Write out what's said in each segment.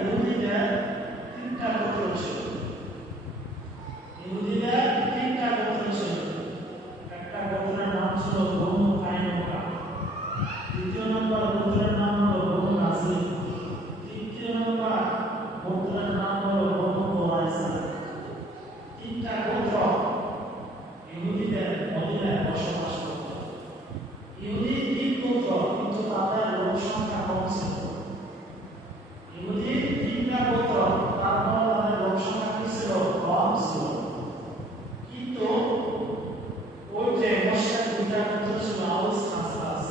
ইহুদিদের তিনটা গোত্র ছিল। ইহুদিদের তিনটা গোত্র ছিল। একটা গোত্রের নাম ছিল বনু কায়নুকা, দ্বিতীয় নম্বর গোত্রের নাম হলো বনু নাজির, তৃতীয় নম্বর গোত্রের নাম হলো বনু কুরাইজা। তিনটা গোত্র ইহুদিদের মদিনায় বসবাস করত। ইহুদি তিন গোত্র, কিন্তু তাদের লোক সংখ্যা কম ছিল। ইহুদি তিনটা গোত্র, তারপর তাদের লোক সংখ্যা কি ছিল? কম ছিল। কিন্তু ওই যে মুশরিক দুইটা গোত্র ছিল আউস খাজরাজ,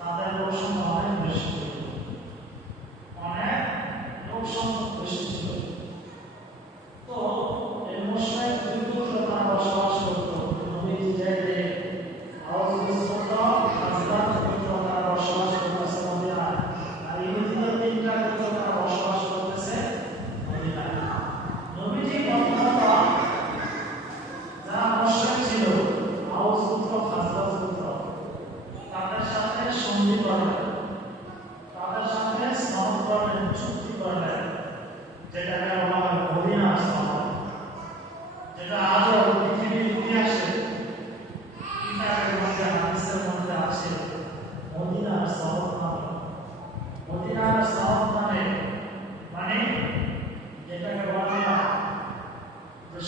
তাদের লোক সংখ্যা অনেক বেশি ছিল, অনেক লোক সংখ্যা বেশি ছিল। তো এই মুশরিক দুই গোত্র তারা বসবাস করত। নবীজি চাইলে আউস গোত্র খাজরাজ গোত্র তারা বসবাস করতেছে মদিনায়, আর ইহুদিদের তিনটা গোত্র তারা বসবাস করতেছে মদিনায়। নবীজি প্রথমত যারা মুশরিক ছিল আউস গোত্র খাজরাজ গোত্র, তাদের সাথে সন্ধি করলেন, তাদের সাথে সনদ করলেন, চুক্তি করলেন, যেটাকে বলা হয় মদিনার সনদ, যেটা আজও পৃথিবীর ইতিহাসে কিতাবের মধ্যে হাদিসের মধ্যে আছে মদিনার সনদ নামে। মদিনার সনদ মানে যেটাকে বলা হয় যে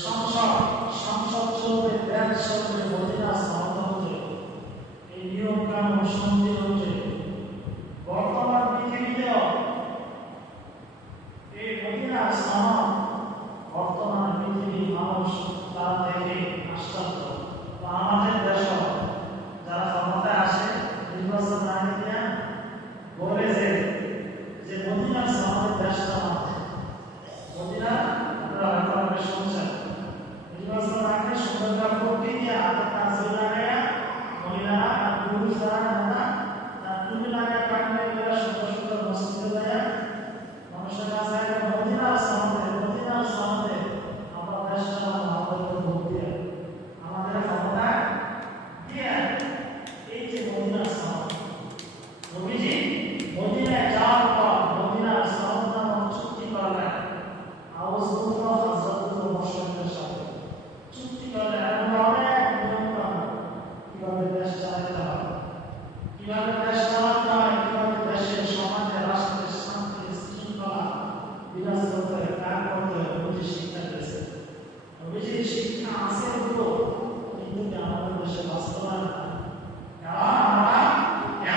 সংসদ চলবে, দেশ চলবে, মদিনার সনদ হচ্ছে এই নিয়ম কানুন সন্ধি হচ্ছে। বর্তমান পৃথিবীতেও এই মদিনার সনদ বর্তমান পৃথিবীর মানুষ তার থেকে আশ্চর্য। তো আমাদের দেশ যারা ক্ষমতায় আসে নির্বাচন আগে দিয়া বলে যে মদিনার সনদের দেশটা মদিনা, আপনারা হয়তো অনেক শুনছেন, নির্বাচন আগে সুন্দর ভোট দিয়ে হাতে কাজে লাগাইয়া মহিলারা আর পুরুষ যারা নেতা তার টুপি লাগায় পাকড়ে করে সুন্দর সুন্দর মসজিদে যায় মানুষের কাছে মদিনার সনদে আমরা দেশ চালাবো, আমাদেরকে ভোট দিয়ে আমাদের ক্ষমতা দিয়ে। এই যে মদিনার সনদ, নবীজি মদিনায় যাওয়ার পর মদিনার সনদ নামক চুক্তি করলেন আউস গোত্র খাজরাজ গোত্র মুশরিকদের সাথে। চুক্তি করলেন এমন অনেক নিয়ম কানুন, কিভাবে দেশ চালাতে হয়, কিভাবে দেশ চালাতে হয়, কিভাবে দেশের সমাজে রাষ্ট্রের শান্তি শৃঙ্খলা বিরাজ করতে হয়, কাজ করতে হয়, নবীজি শিক্ষা দিয়েছে। নবীজির শিক্ষা আছে পুরো, কিন্তু আমাদের দেশে বাস্তবায়ন হয়। কারণ আমরা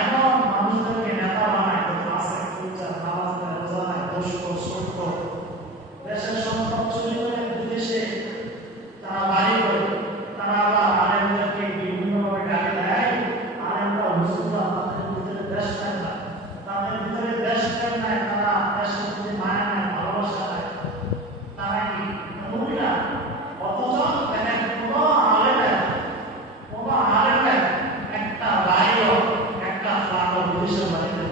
এমন মানুষদেরকে নেতা বানাই, আছে পূজা নামাজ দেয়, রোজা দেয়, দুষ্ট সত্য, দেশের সম্পদ চুরি করে বিদেশে তারা বাড়ি করে, তারা আবার আলেমদেরকে বিভিন্নভাবে গালি দেয়। আলেমরা হুজুররা তাদের ভিতরে দেশ নেয় না, তাদের ভিতরে দেশ নেয়, তারা দেশের প্রতি মায়া নেয়, ভালোবাসা নেয়, তারা কি মহিলা। অথচ দেখেন কোনো আলেমের একটা বাড়িও একটা ফ্ল্যাটও বিদেশের বাড়িতে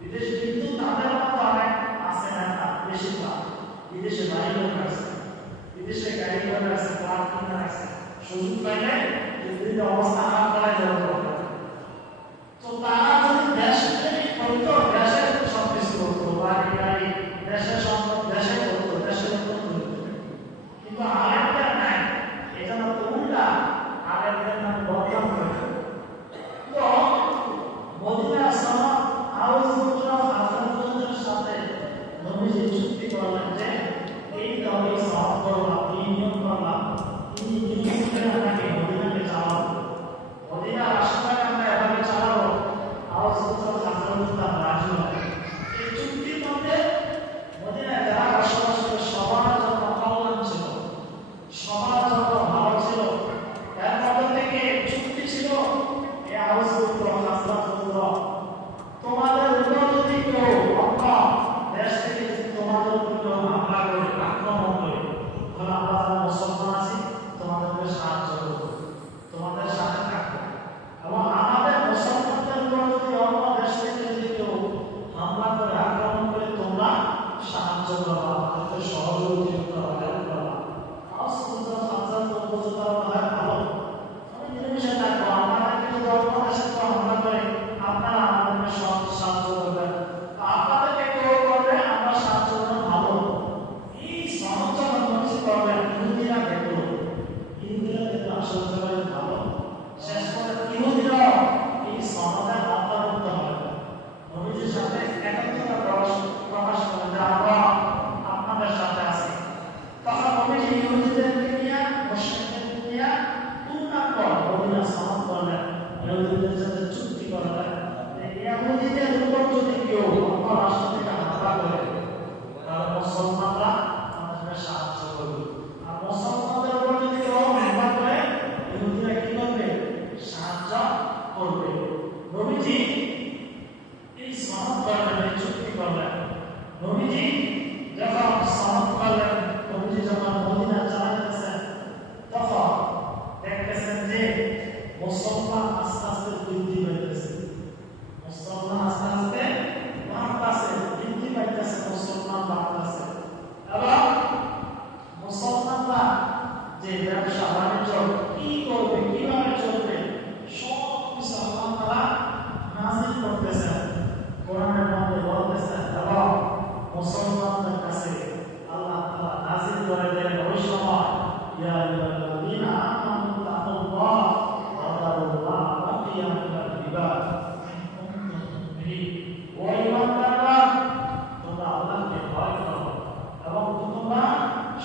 বিদেশ, কিন্তু তাদের মতো অনেক আছে নেতা, বেশিরভাগ বিদেশে বাড়ি করে আছে, বিদেশে গাড়ি করে আছে, ফ্ল্যাট কিনে আছে, সুযোগ পাইলে পৃথিবীর অবস্থা খারাপ করাই যাবে। তো তারা যদি দেশকে করতো, দেশের সব কিছু করতো, বাড়ি গাড়ি দেশের সম্পদ দেশে করতো, দেশের উন্নতি হতো। কিন্তু আলেমদের নাই, এটা না তো উল্টা, আলেমদের নাম বদনাম করে। তো মদিনার সনদ আউস গোত্র খাজরাজ গোত্রের সাথে নবীজি চুক্তি করলেন যে এই দলে সনদ করলাম, এই নিয়ম করলাম, তিনি আপনাকে মদিনাকে চালাবো, মদিনার রাষ্ট্রটাকে আমরা এভাবে চালাবো। আউস গোত্র খাজরাজ গোত্র রাজি হয়। এই চুক্তির মধ্যে মদিনায় যারা বসবাস করে সবার জন্য কল্যাণ ছিল, সবার জন্য ভালো ছিল। এর মধ্যে থেকে চুক্তি ছিল এই আউস গোত্র খাজরাজ গোত্র, তোমাদের উপর যদি কেউ অন্য দেশ থেকে যদি তোমাদের উপর কেউ হামলা করে, আক্রমণ করে, তাহলে আমরা যারা মুসলমান আছি তোমাদেরকে সাহায্য করব, তোমাদের সাথে থাকবো। এবং আমাদের মুসলমানদের উপর যদি অন্য দেশ থেকে যদি কেউ হামলা করে, আক্রমণ করে, তোমরা সাহায্য করবা, আমাদেরকে সহযোগিতা করবা। আউস গোত্র খাজরাজ গোত্র তারা হয় ভালো, আমি নির্বিষে থাকবো, আমাদেরকে যদি অন্য দেশে হামলা করে আপনারা আমাদেরকে সাহায্য করবেন, আপনাদেরকে কেউ করবে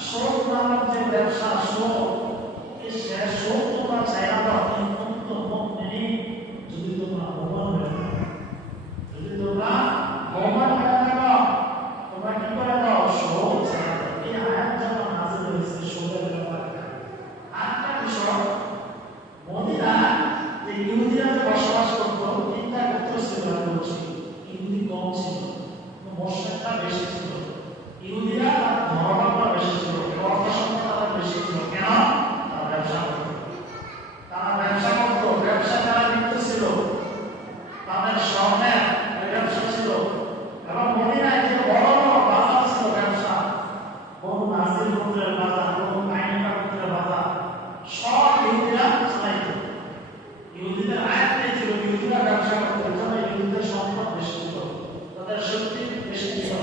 শোধ নামক যে ব্যবসা শোধ, এই শেষ শোধ তোমরা চাইরা দাও কিন্তু মুমিন যদি তোমরা ভগবান হয়ে থাকো, যদি তোমরা ভগবান হয়ে থাকো তোমরা কি করে দাও শোধ চাইরা দাও। এই আয়াত যখন নাযিল হয়েছে শোধের ব্যাপারে আরেকটা বিষয়, মদিনা যে ইহুদিরা যে বসবাস করতো তিনটা গোত্র ছিল, বলছি ইহুদি কম ছিল, মুশরিকরা বেশি ছিল। ইহুদিরা ধর্মটা বেশি ছিল, অর্থ সম্পদ বেশি ছিল। কেন? তারা ব্যবসা করত, ব্যবসা তারা লিপ্ত ছিল, তাদের স্বর্ণের ব্যবসা ছিল। এবং মদিনায় যে বড় বড় বাজার ছিল ব্যবসা, বহু নাসির গোত্রের বাজার, বহু কাইনুকা গোত্রের বাজার, সব ইহুদিরা চালাইত। ইহুদিদের আয়াতে ছিল ইহুদিরা ব্যবসা করত, এজন্য ইহুদিদের সম্পদ বেশি ছিল, তাদের শক্তি বেশি ছিল।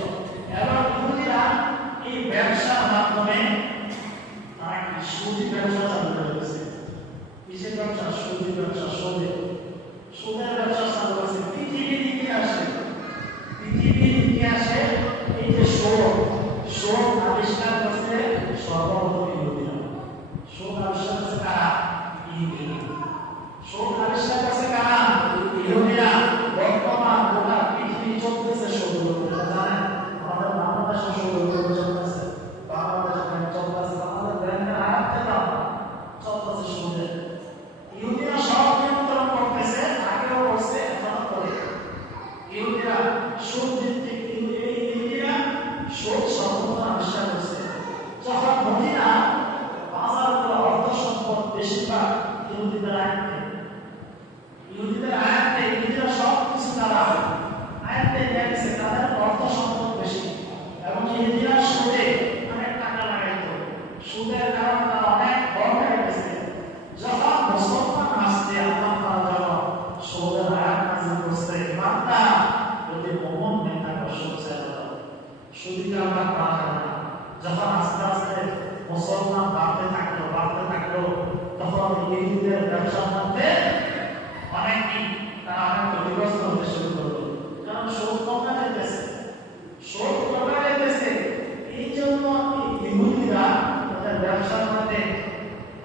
এবং ইহুদিরা এই ব্যবসার মাধ্যমে তারা কি সুদি ব্যবসা চালু করেছে। কিসের ব্যবসা? সুদি ব্যবসা, সুদের ব্যবসা চালু করেছে। পৃথিবীর ইতিহাসে এই যে সুদ আবিষ্কার করছে সর্বপ্রথম ইহুদিরা। সুদ আবিষ্কার করছে কারা? ইহুদিরা। সুদ আবিষ্কার করছে কারা? ইহুদিরা। বর্তমান গোটা পৃথিবী চলতেছে সুদের উপর, জানেন? আমাদের বাংলাদেশে সুদের উপর চলতেছে, বাংলাদেশে চলতেছে, আমাদের ব্যাংকের আয়াতে দাম চলতেছে সুদের। ইহুদিরা সব নিয়ন্ত্রণ করতেছে, আগেও করছে, এখনো করে। ইহুদিরা সুদ ভিত্তিক, ইহুদিরা সুদ সর্বপ্রথম আবিষ্কার করছে। যখন মদিনা বাজারগুলো অর্থ সম্পদ বেশিরভাগ ইহুদিদের আয়ত্তে, ইহুদিরা সব কিছু তারা আয়ত্তে নিয়ে গেছে, তাদের অর্থ সম্পদ বেশি। এবং ইহুদিরা সুদে অনেক টাকা লাগাইতো, সুদের কারণে তারা অনেক বড় হয়ে গেছে। যখন মুসলমান আসছে আল্লাহ তাআলা সুদের আয়াত নাযিল করছে, বান্দা যদি মুমিন থাকো সুদ ছেড়ে দাও, সুদীকে আল্লাহ করা যাবে না। যখন আস্তে আস্তে মুসলমান বাড়তে থাকলো, তখন ইহুদিদের ব্যবসার মধ্যে অনেকেই তারা অনেক ক্ষতিগ্রস্ত হতে শুরু করলো, কারণ সুদ কমে যেতেছে। এই জন্য ইহুদিরা তাদের ব্যবসার মধ্যে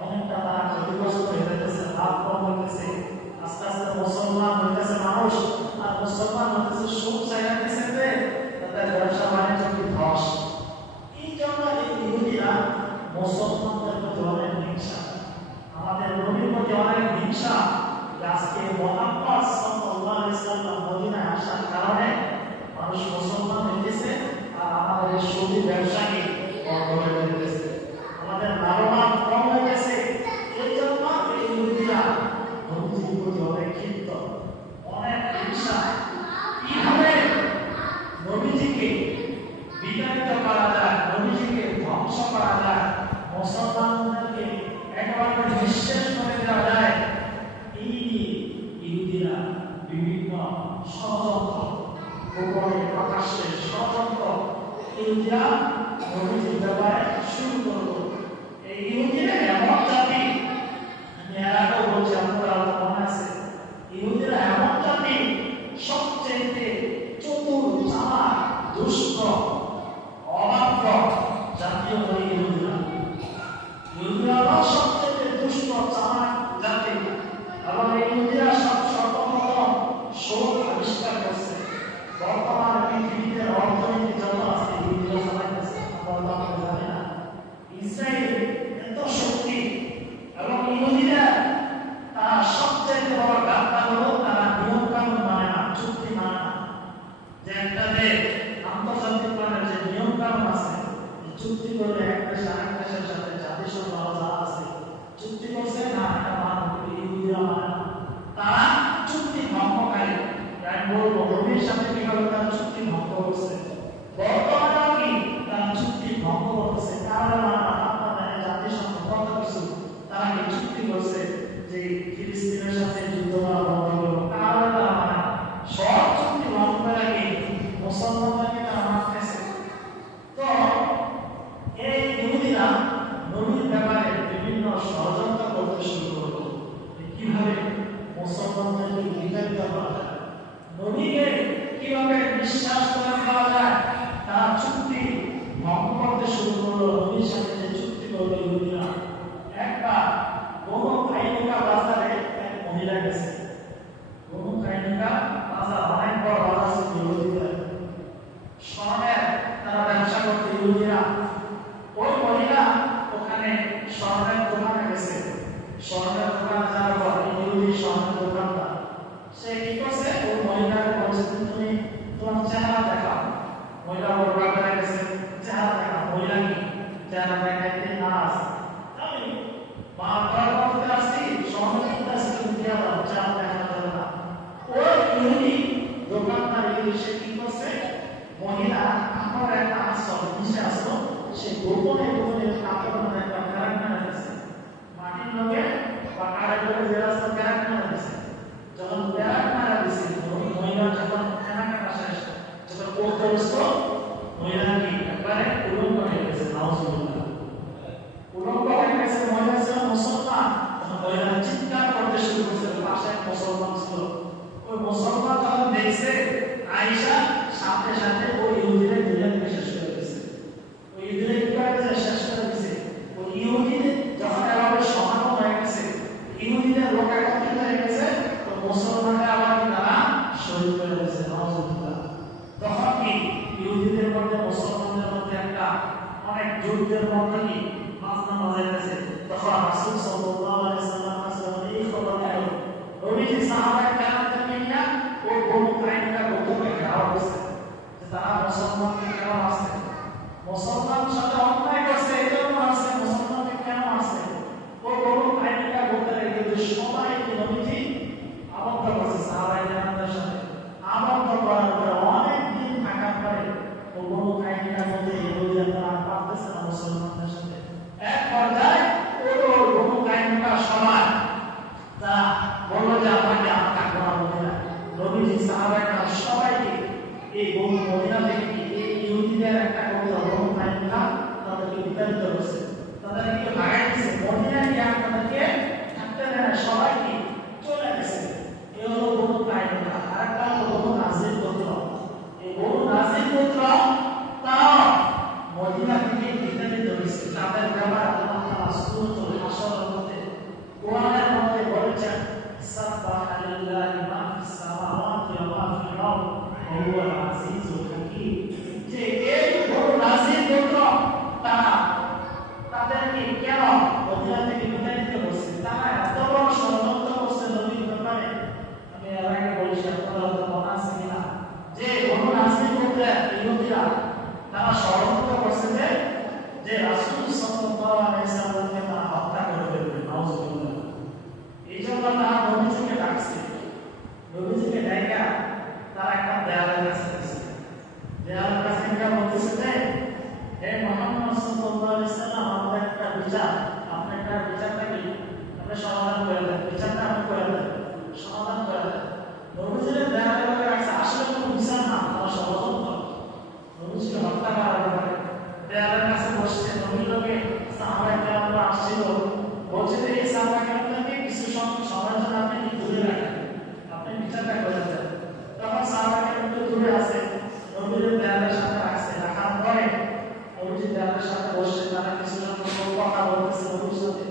অনেকটা তারা ক্ষতিগ্রস্ত হয়ে যেতেছে, লাভ কম হইতেছে। আস্তে আস্তে মুসলমান হইতেছে মানুষ, আর মুসলমান হইতেছে সুদ চাইয়া দিতেছে, তাদের ব্যবসা বাণিজ্য কি ধস। এই জন্য এই ইহুদিরা মুসলমানদের প্রতি অনেক হিংসা, আমাদের নবীর প্রতি অনেক হিংসা। আজকে মুহাম্মদ সাল্লাল্লাহু আলাইহি ওয়াসাল্লাম মদিনায় আসার কারণে মানুষ মুসলমান হয়েছে, আর আমাদের এই সুদি ব্যবসাকে বন্ধ করে দিয়েছে, আমাদের লাভবান কম হয়ে গেছে। এই জন্য এই ইহুদিরা নবীজির প্রতি অনেক ক্ষিপ্ত, অনেক হিংসা। কিভাবে নবীজিকে বিতাড়িত করা যায়, নবীজিকে ধ্বংস করা যায়, মুসলমানদেরকে একেবারে নিঃশেষ করে দেওয়া যায়, এই ইহুদিরা বিভিন্ন ষড়যন্ত্র, গোপনে প্রকাশ্যে ষড়যন্ত্র ইহুদিরা নবীজির ব্যাপারে শুরু করলো। এই ইহুদিরা এমন জাতি, আমি এর আগেও বলছি, আপনারা মনে আছে, ইহুদিরা এমন জাতি সবচেয়ে চতুর, চালাক, দুষ্ট, অবাধ্য জাতীয় হয়ে ইহুদিরা সবচেয়ে দুষ্ট, চালাক জাতি। এবং এই ইহুদিরা সর্বপ্রথম সুদ আবিষ্কার করছে। বর্তমান পৃথিবীতে অর্থনীতি যত আছে ইহুদিরা চালাইতেছে, আমরা জানি না। ইসরায়েল এত শক্তি, এবং ইহুদিরা তারা সবচেয়ে বড় গাদ্দার হলো তারা নিয়ম কানুন মানে না, চুক্তি মানে না। যে একটা দেশ আন্তর্জাতিক মানের যে নিয়ম কানুন আছে, চুক্তি করলে এক দেশ আরেক দেশের সাথে জাতিসংঘ যা আছে চুক্তি করছে না, এটা মানব ইহুদিরা মানে না, তারা চুক্তি ভঙ্গকারী। আমি বলবো নবীর সাথে কিভাবে তারা চুক্তি ভঙ্গ করছে, বর্তমানেও কি তারা চুক্তি ভঙ্গ করতেছে। কারণ আপনাদের জাতিসংঘ কত কিছু তারা কি চুক্তি করছে যে ফিলিস্তিনের সাথে যুদ্ধ করা বন্ধ করবো, কারণ তারা মানে সব চুক্তি ভঙ্গ করে কি মুসলমানদেরকে তারা মারতেছে। তো এই ইহুদিরা নবীর ব্যাপারে বিভিন্ন ষড়যন্ত্র করতে শুরু করলো, কিভাবে মুসলমানদেরকে বিতাড়িত করা যায়, নবীকে কিভাবে বিশ্বাস করে দেওয়া যায়। তারা চুক্তি ভঙ্গ করতে শুরু করলো, নবীর সাথে ইহুদিরা, ওই মহিলা ওখানে স্বর্ণের দোকানে গেছে। স্বর্ণের দোকানে যাওয়ার পর ইহুদি স্বর্ণের দোকানদার সে কি করছে, ওই মহিলাকে বলছে তুমি তোমার চেহারা দেখাও। মহিলা বড় করে গেছে, চেহারা দেখাও। মহিলা কি চেহারা দেখাইতে না আসে, আমি মা বাবার করতে আসছি, স্বর্ণ কিনতে আসছি, তুমি দিয়া দাও, চেহারা দেখানো যাবে না। ওই ইহুদি দোকানদার ইহুদি সে কি করছে, মহিলা আমার একটা আসল নিচে আসলো, সে গোপনে গোপনে কাপড় মানে একটা ক্যারাক মেরে দিয়েছে মাটির লোকে বা কারের লোকে যে রাস্তা ক্যারাক মেরে দিয়েছে। যখন ক্যারাক মেরে দিয়েছে মহিলা যখন কেনাকাটা শেষ, যখন করতে বসতো মহিলা কি একবারে উলঙ্গ হয়ে গেছে। নাউজুবিল্লাহ, উলঙ্গ হয়ে গেছে। মহিলা ছিল মুসলমান, মহিলা চিৎকার করতে শুরু করছে। পাশে এক মুসলমান ছিল, ওই মুসলমান যখন দেখছে আয়েশা, সাথে সাথে ওই ইহুদিরা দুজন শেষ করে দিয়েছে। ওই ইহুদিরা কি করেছে, শেষ করে দিয়েছে। ওই ইহুদিদের যখন এভাবে সমাগম হয়ে গেছে, ইহুদিদের লোক একত্রিত হয়ে গেছে, তো মুসলমানরা আবার তারা শহীদ করে দিয়েছে। নাউজুবিল্লাহ, তখন কি ইহুদিদের মধ্যে মুসলমানদের মধ্যে একটা অনেক যুদ্ধের মধ্যে কি মাঝনা মাঝাইতেছে। তখন রাসূল সাল্লাল্লাহু আলাইহি ওয়াসাল্লাম এই খবর পেল, নবীজি সাহাবায়ে কেরামদেরকে নিয়ে ওই বনু কাইনুকা গোত্রকে ঘেরাও করছে যে তারা মুসলমানকে কেন আসছে, মুসলমানের সাথে অন্যায় করছে, এই জন্য আসছে, মুসলমানকে কেন আসছে। ওই বনু কাইনুকা গোত্রের কিন্তু সবাইকে নবীজি আবদ্ধ করছে সাহাবায়ে কেরামদের সাথে। আবদ্ধ করার পরে অনেক দিন থাকার পরে ওই বনু কাইনুকা গোত্রের ইহুদিরা তারা পারতেছে না মুসলমানদের সাথে। এক পর্যায়ে ওই বনু কাইনুকা সবাই তারা বলল যে আমাকে আটকা করা হবে না। নবীজি সাহাবায়ে কেরাম সবাইকে এই বনু মদিনা থেকে এই ইহুদিদের একটা গোত্র বনু কাইনুকা তাদেরকে বিতাড়িত করেছে, তাদেরকে লাগাই দিয়েছে। মদিনায় গিয়ে তাদেরকে থাকতে দেয় না, সবাইকে চলে গেছে। এই হলো বনু কাইনুকা। আরেকটা হলো বনু নাজির গোত্র। এই বনু নাজির গোত্র তারা মদিনা থেকে বিতাড়িত হয়েছে। তাদের ব্যাপারে আল্লাহ তাআলা সূরাতুল হাসরের মধ্যে কোরআনের মধ্যে বলেছেন সাব্বাহা লিল্লাহি মা ফিস সামাওয়াতি ওয়া মা ফিল আরদ ওয়া হুয়াল আজিজুল হাকীম। যে এই বনু নাজির গোত্র তাদেরকে কেন মদিনা থেকে বিতাড়িত করছে, তারা এত বড় ষড়যন্ত্র করছে নবীর ব্যাপারে। আমি এর আগে বলেছি, আপনারা হয়তো মনে আছে কিনা, যে বনু নাজির গোত্রের ইহুদিরা তারা ষড়যন্ত্র করছে যে রাসূল সাল্লাল্লাহু আলাইহি ওয়াসাল্লামকে তারা হত্যা করে ফেলবে। নাউজুবিল্লাহ, এই জন্য তারা নবীজিকে ডাকছে। নবীজিকে ডাকা তারা একটা দেয়ালের কাছে গেছে। দেয়ালের কাছে গিয়ে বলতেছে যে হে মুহাম্মদ সাল্লাল্লাহু আলাইহি ওয়াসাল্লাম, আমাদের একটা বিচার, আপনি একটা বিচারটা কি আপনি সমাধান করে দেন, বিচারটা আপনি করে দেন, সমাধান করে দেন। নবীজির দেয়ালের কাছে রাখছে, আসলে কোনো বিচার না, তারা ষড়যন্ত্র। নবীজিকে হত্যা করার ব্যাপারে দেয়ালের কাছে বসছে। নবীর লোকে সাহাবায়ে কেরামরা আসছিল, বলছে যে এই সাহাবায়ে কেরামদেরকে কিছু সময়ের জন্য আপনি দূরে রাখেন, আপনি বিচারটা করে দেন। তখন সাহাবায়ে কেরাম দূরে আছে, নবীর দেয়ালের সাথে রাখছে। রাখার পরে নবীজি দেয়ালের সাথে বসে তারা কিছু কথা বলতেছে নবীর সাথে।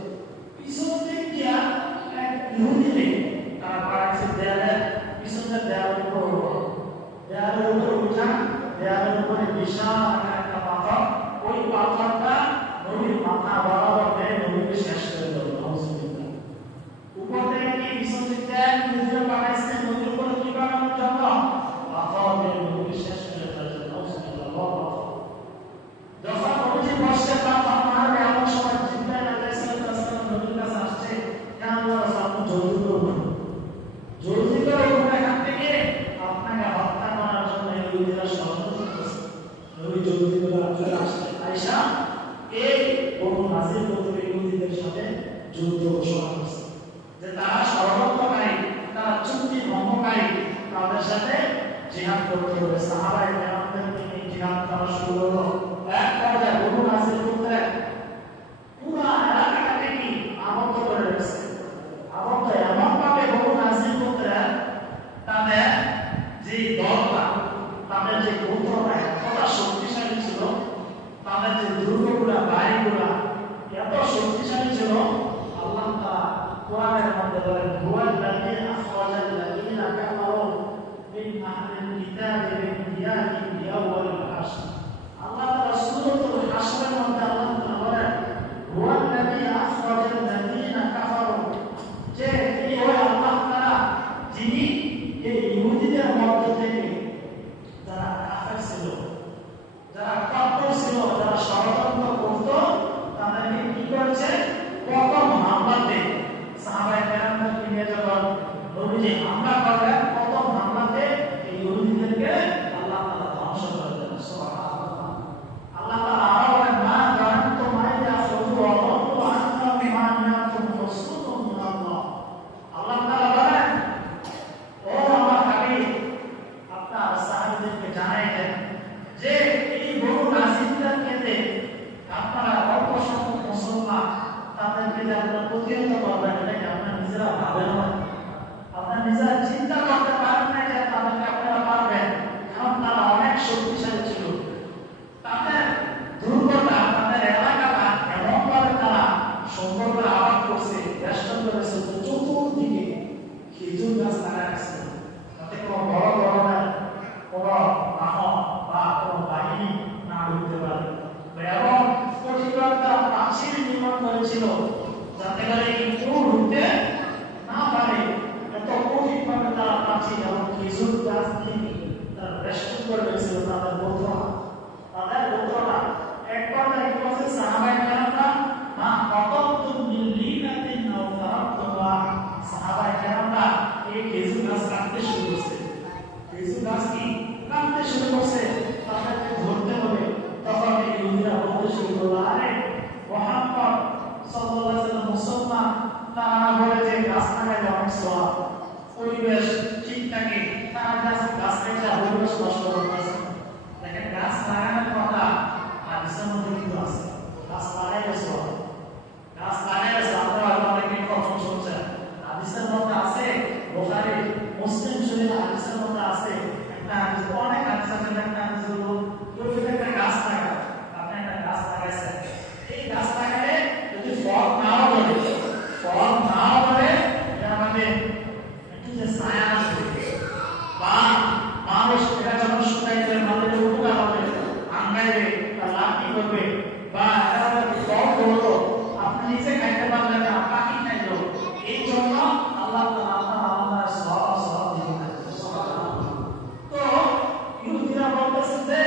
পিছন থেকে গিয়া এক ইহুদিকে তারা পাঠাচ্ছে দেয়ালের পিছনের দেয়ালের উপর উঠো। দেয়ালের উপর উঠা, দেয়ালের উপরে বিশাল একটা পাথর, ওই পাথরটা নবীর মাথা বরাবর দিয়ে নবীকে শেষ করে দিল। নাউজুবিল্লাহ, উপর থেকে কি পিছন থেকে ইহুদিরা পাঠাইছে নবীর উপরে কি বানানোর জন্য, পাথর দিয়ে নবীকে শেষ করে দিল। নাউজুবিল্লাহ, যখন নবীজি বসে পাথর মারবে এমন সময় জিবরাইল আলাইহিস সালাম নবীর কাছে আসছে, হে আল্লাহর রাসূল, আপনি জলদি করুন, জলদি করে উঠে এখান থেকে, আপনাকে হত্যা করার জন্য ইহুদিরা ষড়যন্ত্র করছে। নবী জলদি করে চলে আসছে। আয়েশা এই বনু নাজির গোত্রের ইহুদিদের সাথে যুদ্ধ ঘোষণা করছে যে তারা ষড়যন্ত্রকারী, তারা চুক্তি ভঙ্গকারী, তাদের সাথে জিহাদ করতে হবে। সাহাবায়ে কেরামদেরকে নিয়ে জিহাদ করা শুরু হলো। এক পর্যায়ে বনু নাজির গোত্রের পুরো এলাকাটাকে কি আবদ্ধ করে রেখেছে। আবদ্ধ এমনভাবে বনু নাজির গোত্রের তাদের যে দলটা, তাদের যে গোত্রটা এতটা শক্তিশালী ছিল, তাদের যে দুর্গগুলা বাড়িগুলা এত শক্তিশালী ছিল, আল্লাহ তাআলা কোরআনের মধ্যে বলেন হুয়াল্লাযী আখরাজাল লাযীনা কাফারু মিন আহলিল কিতাবি মিন দিয়ারিহিম লিআওয়ালিল হাসর। আল্লাহ নবীজি হামলা করলেন, প্রথম হামলাতে এই ইহুদিদেরকে আল্লাহ তাআলা ধ্বংস করে দেন। সুবহানাল্লাহ। আল্লাহ তাআলা আরো বলেন, মা জানতু মা ইয়াখুযু আল্লাহু আনহুম মা ইয়াতুম রাসূলুন মিনাল্লাহ। আল্লাহ তাআলা বলেন, ও আমার হাবিব, আপনার সাহাবীদেরকে জানাই দেন যে এই বনু নাজিরদের ক্ষেত্রে আপনারা অল্প সংখ্যক মুসলমান, তাদেরকে যে আপনারা প্রতিহত করবেন, এটাকে আপনারা নিজেরা ভাবেন না, আপনারা নিজেরা চিন্তা করতে পারেন না যে তাদেরকে আপনারা পারবেন, কারণ তারা অনেক শক্তিশালী ছিল। তাদের দুর্গটা, তাদের এলাকাটা এমনভাবে তারা সুন্দর করে আবাদ করছে, বেষ্টন করেছে, চতুর্দিকে খেজুর গাছ লাগাই আছে, তাতে কোনো বড় ধরনের কোনো বাহন বা কোনো বাহিনী না ঢুকতে পারে। এবং কঠিনতা প্রাচীর নির্মাণ করেছিল যাতে করে কেউ ঢুকতে না পারে। এত কঠিনভাবে তারা প্রাচীর এবং খেজুর গাছ দিয়ে তারা বেষ্টন করে রেখেছিল তাদের গোত্রটা। একবার কি বলছে সাহাবায়ে কেরামরা, মা কততুম মিন লিনাতিন আও তারাক্তুহা। সাহাবায়ে কেরামরা এই খেজুর গাছ কাটতে শুরু করছে, খেজুর গাছ কি কাটতে শুরু করছে, তাদেরকে ধরতে হবে। তখন এই ইহুদিরা বলতে শুরু করলো, আরে মুহাম্মদ সাল্লাল্লাহু আলাইহি ওয়াসাল্লাম মুসলমান, তারা বলে যে গাছ লাগাইলে অনেক সওয়াব, পরিবেশ ঠিক থাকে, তারা গাছ কেটে পরিবেশ নষ্ট করতেছে। দেখেন, গাছ লাগানোর কথা হাদিসের মধ্যে কিন্তু আছে, গাছ লাগাইলে সওয়াব, গাছ লাগাইলে আপনারা অনেকে কথা শুনছেন, হাদিসের মধ্যে আছে, বুখারী মুসলিম শরীফ হাদিসের মধ্যে আছে। একটা হাদিস, অনেক হাদিস আছে, একটা হাদিস হলো কেউ যদি একটা গাছ লাগায়, আপনি একটা গাছ লাগাইছেন, এই গাছ লাগালে যদি ফল নাও ধরে এটা মানে একটু যে ছায়া আসবে বা মানুষ এটা যখন শুকাইতে আমাদের উপকার হবে, আঙ্গাইবে, তার লাঠি করবে বা এটা ফল ধরলো, আপনি নিজে খাইতে পারলেন না, পাখি খাইলো। এই জন্য আল্লাহ তাআলা সওয়াব দিবেন। তো ইহুদিরা বলতেছে যে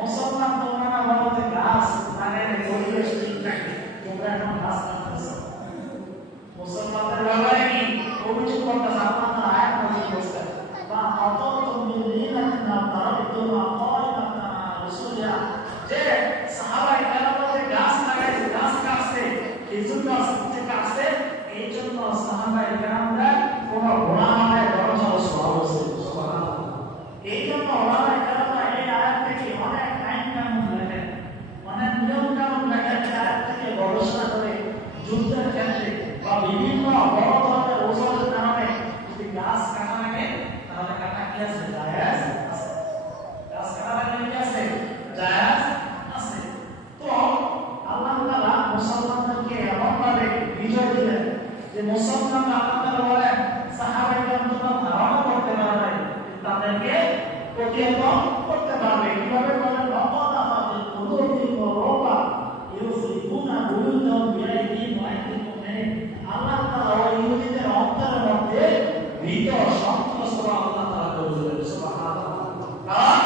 মুসলমান তোমরা না বলো যে গাছ লাগাইলে পরিবেশ ঠিক থাকে, তোমরা এখন গাছ কাটতেছো। মুসলমানদের ব্যাপারে কি অভিযোগ করতেছে, আল্লাহ তাআলা আয়াত নাযিল করছে, বা কততুম মিন লিনাতিন আও তারাক্তুহা কায়িমাতান আলা রাসূলিহা, যে সাহাবায়ে কেরামরা যে গাছ লাগাইছে, গাছ কাটছে, খেজুর গাছ কাটছে, এই জন্য সাহাবায়ে কেরামরা কোনো গুনাহের দরজা সওয়াব হয়েছে। সুবহানাল্লাহ। এই জন্য ওলামায়ে কেরামরা এই আয়াত থেকে অনেক আইন কানুন লেখেন, অনেক নিয়ম কানুন লেখেন, এই আয়াত থেকে গবেষণা করে যুদ্ধের ক্ষেত্রে বা বিভিন্ন বড় ধরনের ওজনের কারণে যদি গাছ কাটা লাগে, তাহলে কাটা কি আছে? জায়েজ আছে। গাছ কাটা লাগলে কি আছে? জায়েজ আছে। তো আল্লাহ তাআলা মুসলমানদেরকে এমনভাবে বিজয় দিলেন যে মুসলমানরা, আল্লাহ তাআলা বলেন, সাহাবায়ে কেরাম ধারণা করতে পারে তাদেরকে প্রতিহত করতে পারবে। কিভাবে বলেন? নকদাফাতিল কুলুবিহিম ওয়া রাবা ইউসরিফুনা বুয়ুতাহুম বিআইদিহিম ওয়া আইদিল মুমিনিন। আল্লাহ তাআলা ওই ইহুদিদের অন্তরের মধ্যে ভীত সন্ত্রস্ত আল্লাহ তাআলা করে দিলেন। সুবহানাল্লাহ। কারণ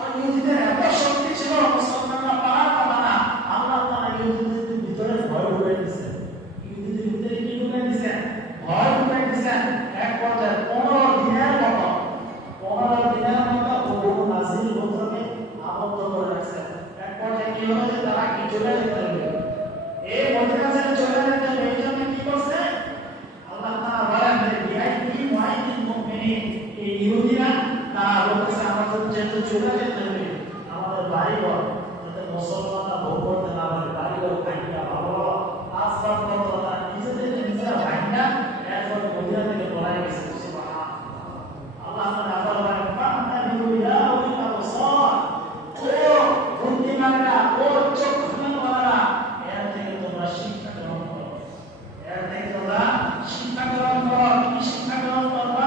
ওই ইহুদিদের এত শক্তি ছিল, মুসলমানরা পারার কথা না। আল্লাহ তাআলা ইহুদিদের ভিতরে ভয় ঢুকাই দিয়েছেন। ইহুদিদের ভিতরে কি ঢুকাই দিয়েছেন? ভয় ঢুকাই দিয়েছেন। এক পর্যায়ে 15 দিনের মতো বহু নাজির গোত্রকে আবদ্ধ করে রাখছেন। এক পর্যায়ে কি হলো যে তারা কি চলে যেতে হবে, এই মদিনা ছেড়ে চলে যেতে হবে। এই জন্য কি করছে আল্লাহ তাআলা বলেন যে বিআইদিহিম ওয়া আইদিল মুমিনিন, এই ইহুদিরা তারা বলতেছে আমাদের যেহেতু চলে যেতে হবে, আমাদের বাড়িঘর যাতে মুসলমানরা ভোগ করতে না পারে, বাড়িঘর ভাঙিয়া ভালো ভালো আসবাবপত্র তারা নিজেরা ভাঙিয়া এরপর মদিনা থেকে পলায় গেছে। আল্লাহ তাআলা বলেন, ফান্তাবিহু ইয়া উলিল আবসার, ও বুদ্ধিমানেরা, ও চক্ষুমানেরা, এর থেকে তোমরা শিক্ষা গ্রহণ করো, এর থেকে তোমরা শিক্ষা গ্রহণ করো। কি শিক্ষা গ্রহণ করবা?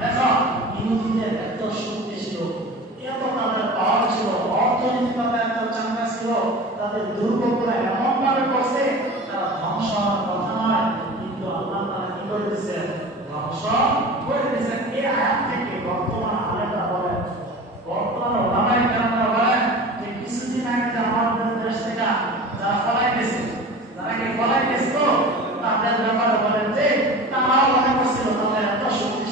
দেখো, ইহুদিদের এত শক্তি ছিল, এত তাদের পাওয়ার ছিল, অর্থনৈতিকভাবে এত চাঙ্গা ছিল, তাদের দুর্গগুলো এমন ভাবে করছে তারা ধ্বংস হওয়ার কথা নয়, কিন্তু আল্লাহ তাআলা কি করে দিয়েছেন? ধ্বংস করে দিয়েছেন। এই আয়াত থেকে বর্তমান আলেমরা বলেন, বর্তমান ওলামায়ে কেরামরা বলেন যে কিছুদিন আগে যে আমাদের দেশ থেকে যারা পলায় গেছে, তাদের ব্যাপারে বলেন যে তারাও মনে করছিল তাদের এত শক্তি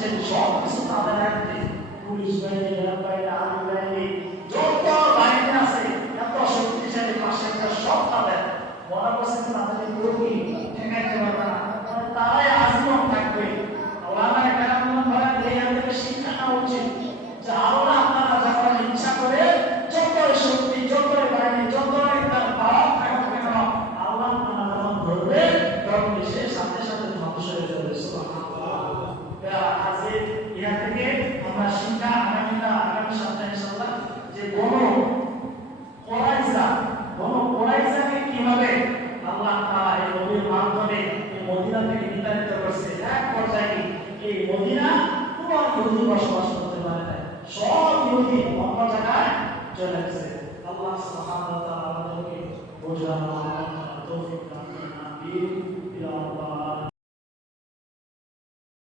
থেকে নির্ধারিত করছে এক পর্যায়ে এই মদিনা কোনো ইহুদি বসবাস করতে পারে না, সব ইহুদি অন্য জায়গায় চলে গেছে। আল্লাহ সুবহানাহু ওয়া তাআলা আমাদেরকে বোঝার তৌফিক দান করেন। আমিন। ইয়া আল্লাহ।